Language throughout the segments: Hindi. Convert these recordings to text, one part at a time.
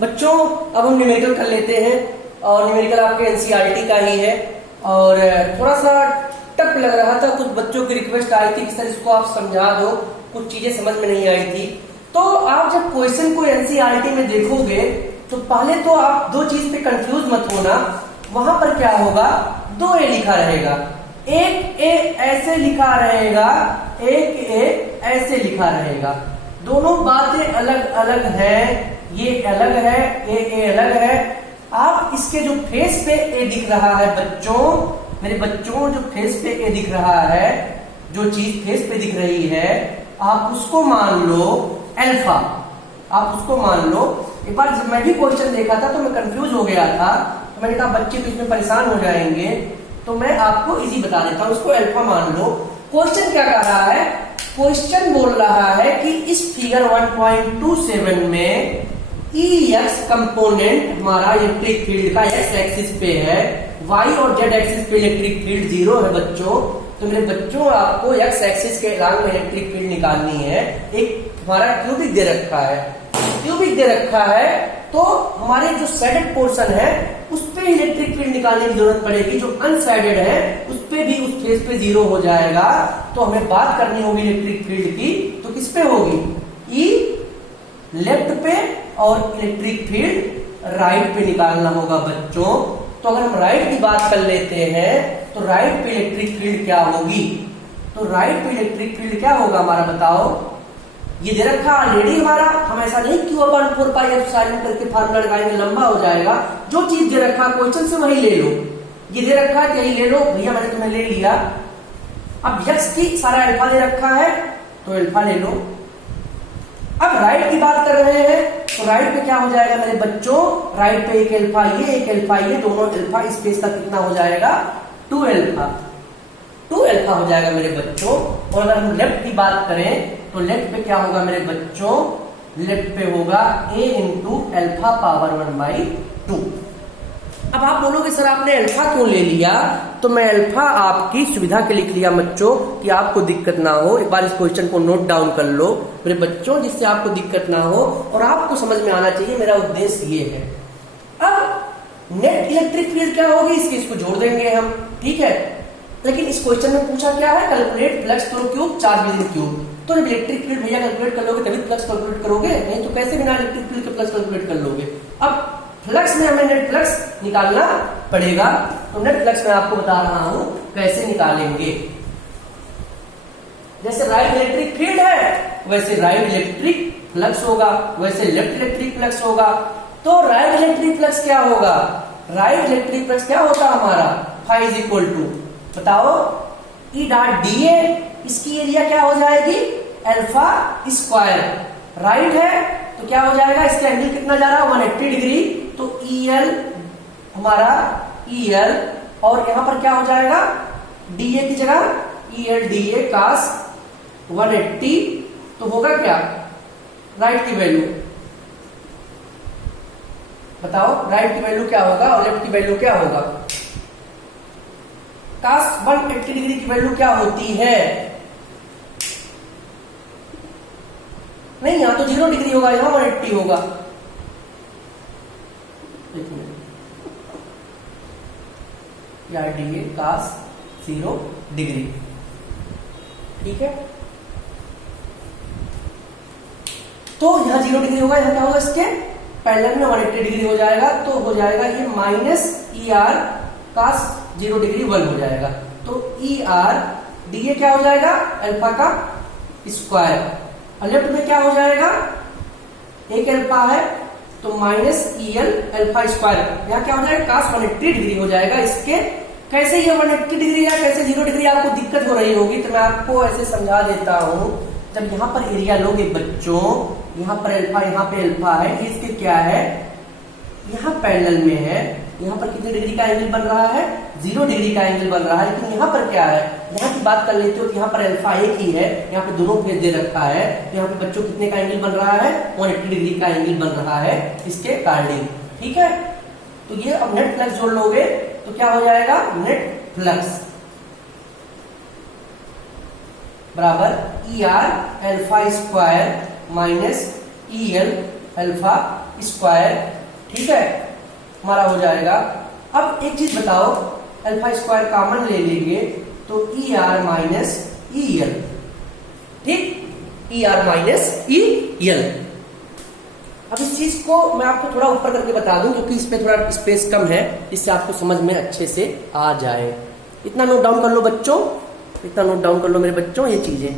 बच्चों अब हम न्यूमेरिकल कर लेते हैं और न्यूमेरिकल आपके एनसीईआरटी का ही है और थोड़ा सा टफ लग रहा था। कुछ बच्चों की रिक्वेस्ट आई थी कि सर इसको आप समझा दो, कुछ चीजें समझ में नहीं आई थी। तो आप जब क्वेश्चन को एनसीईआरटी में देखोगे तो पहले तो आप दो चीज पे कंफ्यूज मत होना। वहां पर क्या होगा, दो ए लिखा रहेगा, एक ए ऐसे लिखा रहेगा, एक ए ऐसे लिखा रहेगा। दोनों बातें अलग अलग हैं, ये अलग है, ए अलग है। आप इसके जो फेस पे ए दिख रहा है बच्चों, मेरे बच्चों जो फेस पे ए दिख रहा है, जो चीज फेस पे दिख रही है, आप उसको मान लो अल्फा, आप उसको मान लो। एक बार जब मैं भी क्वेश्चन देखा था तो मैं कंफ्यूज हो गया था, तो मैंने कहा बच्चे तो इसमें परेशान हो जाएंगे, तो मैं आपको इजी बता देता हूं, उसको अल्फा मान लो। क्वेश्चन क्या कर रहा है, क्वेश्चन बोल रहा है कि इस फिगर 1.27 में एक्स कंपोनेंट हमारा इलेक्ट्रिक फील्ड का एक्स एक्सिस पे है, वाई और जेड एक्सिस पे इलेक्ट्रिक फील्ड 0 है बच्चों। तो मेरे बच्चों आपको एक्स एक्सिस के अलॉन्ग में इलेक्ट्रिक फील्ड निकालनी है। एक हमारा क्यूबिक दे रखा है, क्यूबिक दे रखा है, तो हमारे जो शेडेड पोर्शन है उस पे इलेक्ट्रिक फील्ड निकालने की जरूरत पड़ेगी। जो अनशेडेड है उस पे भी उस फेस पे 0 हो जाएगा। तो हमें बात करनी होगी इलेक्ट्रिक फील्ड की, तो किस पे होगी, ई लेफ्ट पे और इलेक्ट्रिक फील्ड राइट पे निकालना होगा बच्चों। तो अगर हम राइट की बात कर लेते हैं तो राइट पे इलेक्ट्रिक फील्ड क्या होगी, तो राइट पे इलेक्ट्रिक फील्ड क्या होगा हमारा, बताओ। ये दे रखा ऑलरेडी हमारा, हम ऐसा नहीं Q/4πε करके फार्मूला लगाएंगे, लंबा हो जाएगा। जो चीज दे रखा क्वेश्चन से वही ले लो, ये दे रखा है यही ले लो भैया, मैंने तुम्हें ले लिया। अब यक्स की सारा अल्फा दे रखा है तो अल्फा ले लो। अब राइट की बात कर रहे हैं तो राइट पे क्या हो जाएगा मेरे बच्चों, राइट पे एक अल्फा ये, एक अल्फा ये, दोनों अल्फा, इस पेज का कितना हो जाएगा, 2 अल्फा, 2 अल्फा हो जाएगा मेरे बच्चों। और अगर हम लेफ्ट की बात करें तो लेफ्ट पे क्या होगा मेरे बच्चों, लेफ्ट पे होगा a इंटू अल्फा पावर 1/2। अब आप बोलोगे सर आपने अल्फा क्यों ले लिया, तो मैं अल्फा आपकी सुविधा के लिख लिया बच्चों, कि आपको दिक्कत ना हो। एक बार इस क्वेश्चन को नोट डाउन कर लो मेरे बच्चों, जिससे आपको दिक्कत ना हो और आपको समझ में आना चाहिए, मेरा उद्देश्य ये है। अब नेट इलेक्ट्रिक फील्ड क्या होगी, इसको जोड़ देंगे हम, ठीक है। लेकिन इस क्वेश्चन में पूछा क्या है, calculate flux through cube charge with cube. तो इलेक्ट्रिक फील्ड भैया कैलकुलेट कर लोगे तभी फ्लक्स कैलकुलेट करोगे, नहीं तो कैसे बिना इलेक्ट्रिक फील्ड के फ्लक्स कैलकुलेट कर लोगे। अब फ्लक्स में हमें नेट फ्लक्स निकालना पड़ेगा, तो नेट फ्लक्स में आपको बता रहा हूं कैसे निकालेंगे। जैसे राइट इलेक्ट्रिक फील्ड है वैसे राइट इलेक्ट्रिक फ्लक्स होगा, वैसे लेफ्ट इलेक्ट्रिक फ्लक्स होगा। तो राइट इलेक्ट्रिक फ्लक्स क्या होगा, राइट इलेक्ट्रिक फ्लक्स क्या होता है हमारा, फाई इज इक्वल टू, बताओ, ई डॉट डी ए, इसकी एरिया क्या हो जाएगी, अल्फा स्क्वायर। राइट है तो क्या हो जाएगा, इसका एंगल कितना जा रहा है, 180 डिग्री, तो EL हमारा EL, और यहां पर क्या हो जाएगा, DA की जगह EL DA cos 180, तो होगा क्या, राइट की वैल्यू बताओ, राइट की वैल्यू क्या होगा और लेफ्ट की वैल्यू क्या होगा। cos 180 डिग्री की वैल्यू क्या होती है, नहीं यहां तो 0 डिग्री होगा, यहां 180 होगा। या DA cos 0 डिग्री, ठीक है। तो यहां 0 डिग्री होगा, यहां क्या होगा, इसके पैरेलल में 180 डिग्री हो जाएगा, तो हो जाएगा ये माइनस ER cos 0 डिग्री 1 हो जाएगा। तो ER DA क्या हो जाएगा, अल्फा का स्क्वायर, और लेफ्ट में क्या हो जाएगा, एक अल्फा है तो माइनस EL अल्फा स्क्वायर, यहाँ क्या हो जाएगा, cos 180 डिग्री हो जाएगा। इसके कैसे ये 180 डिग्री या कैसे 0 डिग्री आपको दिक्कत हो रही होगी, तो मैं आपको ऐसे समझा देता हूं। जब यहाँ पर एरिया लोगे बच्चों, यहाँ पर अल्फा, यहाँ पे अल्फा है, इसके क्या है, यहाँ पैरेलल में है, यहाँ पर कितने डिग्री का एंगल बन रहा है, 0 डिग्री का एंगल बन रहा है। लेकिन यहाँ पर क्या है, यहाँ की बात कर लेते हो तो यहाँ पर अल्फा एक ही है, यहाँ पे दोनों फेज दे रखा है, तो यहाँ पे बच्चों कितने का एंगल बन रहा है, 180 डिग्री का एंगल बन रहा है इसके अकॉर्डिंग, ठीक है। तो ये अब नेट फ्लक्स जोड़ लोगे तो क्या हो जाएगा, नेट फ्लक्स बराबर ER alpha square minus EL alpha square, ठीक है, हमारा हो जाएगा। अब एक चीज बताओ, अल्फा स्क्वायर कॉमन ले लेंगे तो E R minus E L, ठीक, E R minus E L. अब इस चीज को मैं आपको थोड़ा ऊपर करके बता दूं क्योंकि इस पे थोड़ा स्पेस कम है, जिससे आपको समझ में अच्छे से आ जाए। इतना नोट डाउन कर लो बच्चों, इतना नोट डाउन कर लो मेरे बच्चों ये चीजें।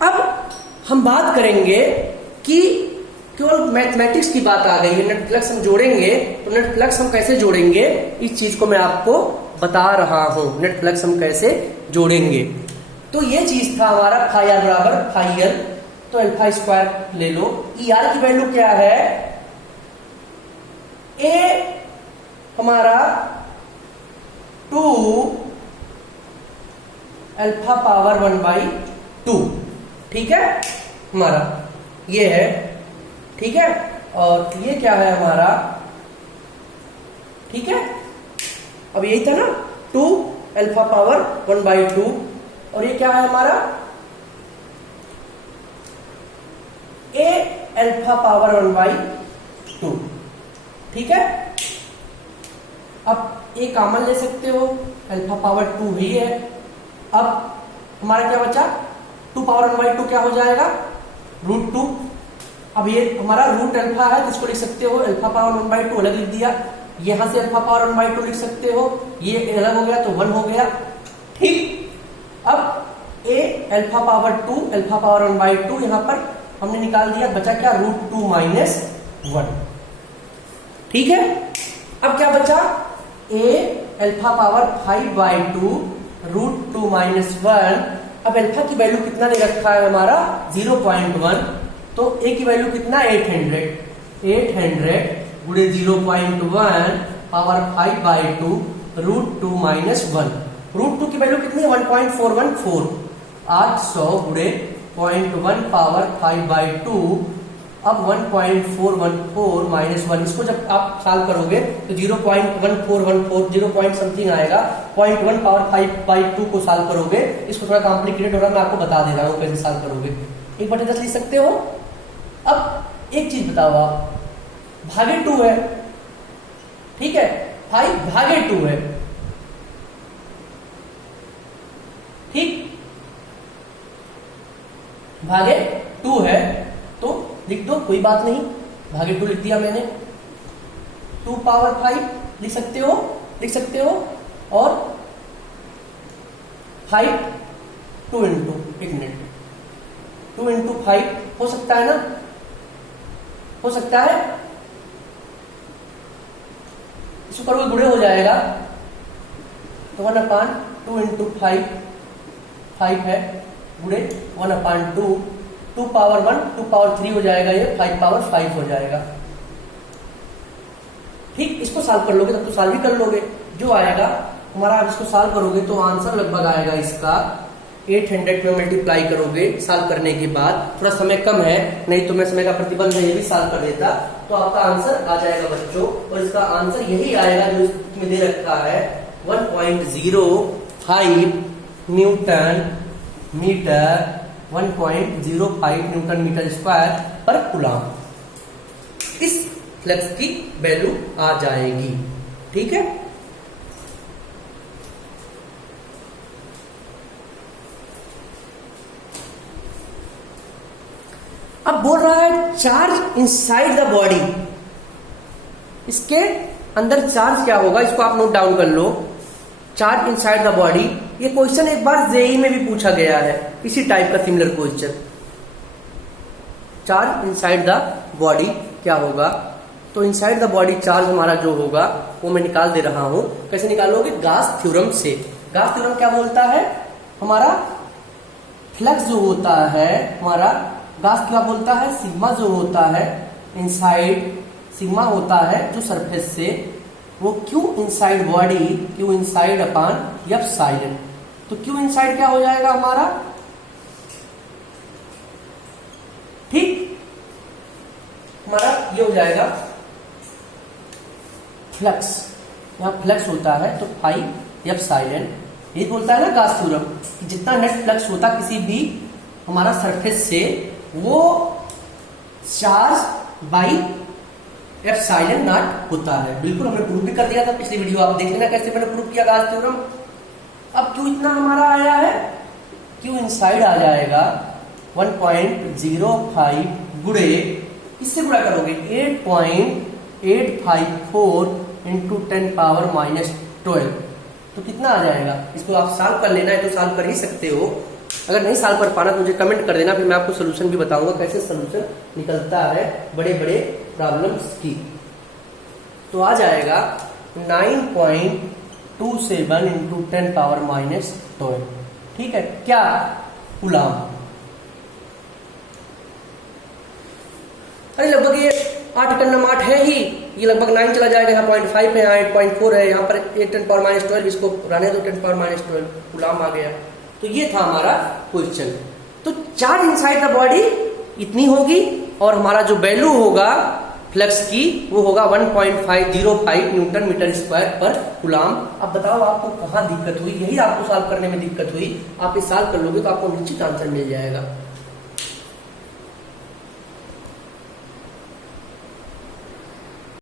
अब हम बात करेंगे कि केवल मैथमेटिक्स की बात आ गई है, नेट फ्लक्स हम जोड़ेंगे तो नेट फ्लक्स हम कैसे जोड़ेंगे इस चीज को मैं आपको बता रहा हूं, नेट फ्लक्स हम कैसे जोड़ेंगे। तो ये चीज था हमारा फाई आर बराबर फाई एल, तो अल्फा स्क्वायर ले लो। ई आर की वैल्यू क्या है, ए हमारा 2 अल्फा पावर 1/2, ठीक है, हमारा ये है, ठीक है, और ये क्या है हमारा, ठीक है, अब यही था ना 2 अल्फा पावर 1/2, और ये क्या है हमारा ए अल्फा पावर 1/2, ठीक है। अब ए कॉमन ले सकते हो, अल्फा पावर 2 ही है। अब हमारा क्या बचा, 2 पावर 1/2 क्या हो जाएगा, √2। अब ये हमारा रूट अल्फा है, तो इसको लिख सकते हो अल्फा पावर 1/2 अलग लिख दिया, यहां से अल्फा पावर 1/2 लिख सकते हो, ये अलग हो गया तो 1 हो गया, ठीक। अब ए अल्फा पावर 2 अल्फा पावर 1/2 यहां पर हमने निकाल दिया, बचा क्या, √2 माइनस 1, ठीक है। अब क्या बचा, ए अल्फा पावर 5/2 √2 माइनस 1। अब अल्फा की वैल्यू कितना ले रखा है हमारा 0.1, तो ए की वैल्यू कितना 800 गुणे 0.1 पावर 5/2 √2 माइनस 1। √2 की वैल्यू कितनी है 1.414, 800 गुणे 0.1 पावर 5/2। अब 1.414 माइनस 1, इसको जब आप सॉल्व करोगे तो 0.1414 0 समथिंग आएगा। 0.1 पावर 5/2 को सॉल्व करोगे, इसको थोड़ा कॉम्प्लिकेटेड हो रहा है, मैं आपको बता दे रहा हूं कैसे सॉल्व करोगे। 1/10 लिख सकते हो। अब एक चीज बताओ, आप भागे 2 है, ठीक है, 5 भागे 2 है, ठीक, भागे 2 है तो लिख दो, कोई बात नहीं, भागे 2 लिख दिया मैंने। 2 पावर 5 लिख सकते हो, और 5 2 इंटू, एक मिनट, 2 इंटू 5 हो सकता है ना, हो सकता है, इसको करोगे गुणे हो जाएगा, तो 1/2 इंटू 5 है, गुणे 1/2, 2 पावर 1 2 पावर 3 हो जाएगा, ये 5 पावर 5 हो जाएगा, ठीक। इसको सॉल्व कर लोगे तब तो सॉल्व ही कर लोगे, जो आएगा हमारा, आप इसको सॉल्व करोगे तो आंसर लगभग आएगा इसका 800 में मल्टीप्लाई करोगे सॉल्व करने के बाद। थोड़ा समय कम है, नहीं तो मैं समय का प्रतिबंध है, ये भी सॉल्व कर देता तो आपका आंसर आ जाएगा बच्चों, और इसका आंसर यही आएगा जो इसमें दे रखा है 1.05 newton metre 1.05 newton metre square पर कूलम। इस फ्लक्स की वैल्यू आ जाएगी, ठीक है। अब बोल रहा है चार्ज इनसाइड द बॉडी, इसके अंदर चार्ज क्या होगा, इसको आप नोट डाउन कर लो, चार्ज इनसाइड द बॉडी। ये क्वेश्चन एक बार जेईई में भी पूछा गया है, इसी टाइप का similar question. Charge inside the body क्या होगा, तो इनसाइड द बॉडी चार्ज हमारा जो होगा वो मैं निकाल दे रहा हूं। कैसे निकालोगे, गास थ्योरम से। गास थ्योरम क्या बोलता है, हमारा फ्लक्स जो होता है हमारा, गास क्या बोलता है, सिग्मा जो होता है इनसाइड, सिग्मा होता है जो सरफेस से, वो Q inside body, Q inside upon F side. तो क्यू इनसाइड क्या हो जाएगा हमारा, ठीक, हमारा ये हो जाएगा फ्लक्स, यहां फ्लक्स होता है तो फाई एफ साइलेंट यही बोलता है ना गास थ्योरम कि जितना नेट फ्लक्स होता किसी भी हमारा सरफेस से वो चार्ज बाई एप्सिलॉन नॉट होता है। बिल्कुल हमने प्रूव भी कर दिया था, पिछली वीडियो आप देख लेना कैसे मैंने प्रूव किया गास थ्योरम। अब क्यू इतना हमारा आया है, क्यू इनसाइड आ जाएगा 1.05 गुणे, इससे गुणा करोगे 8.854 इंटू 10 पावर -12, तो कितना आ जाएगा? इसको आप सॉल्व कर लेना है तो सॉल्व कर ही सकते हो। अगर नहीं सॉल्व कर पाना तो मुझे कमेंट कर देना, फिर मैं आपको सोल्यूशन भी बताऊंगा कैसे सोल्यूशन निकलता है बड़े बड़े प्रॉब्लम्स की। तो आ जाएगा 9.27 इंटू 10 पावर -12, ठीक है, क्या कूलाम। अरे लगभग ये 8 का नम 8 है ही, ये लगभग 9 चला जाएगा, यहाँ 0.5 है, यहाँ 8.4 है, यहाँ पर 8 10 पावर -12, इसको रहने दो 10 पावर -12, कूलाम आ गया। तो ये था हमारा क्वेश्चन। तो चार्ज इनसाइड द बॉडी इतनी होगी और हमारा जो वैल्यू होगा फ्लक्स की वो होगा 1.505 न्यूटन मीटर स्क्वायर पर कूलाम। अब बताओ आपको कहाँ दिक्कत हुई? यही आपको सॉल्व करने में दिक्कत हुई। आप ये सॉल्व कर लोगे तो आपको निश्चित आंसर मिल जाएगा।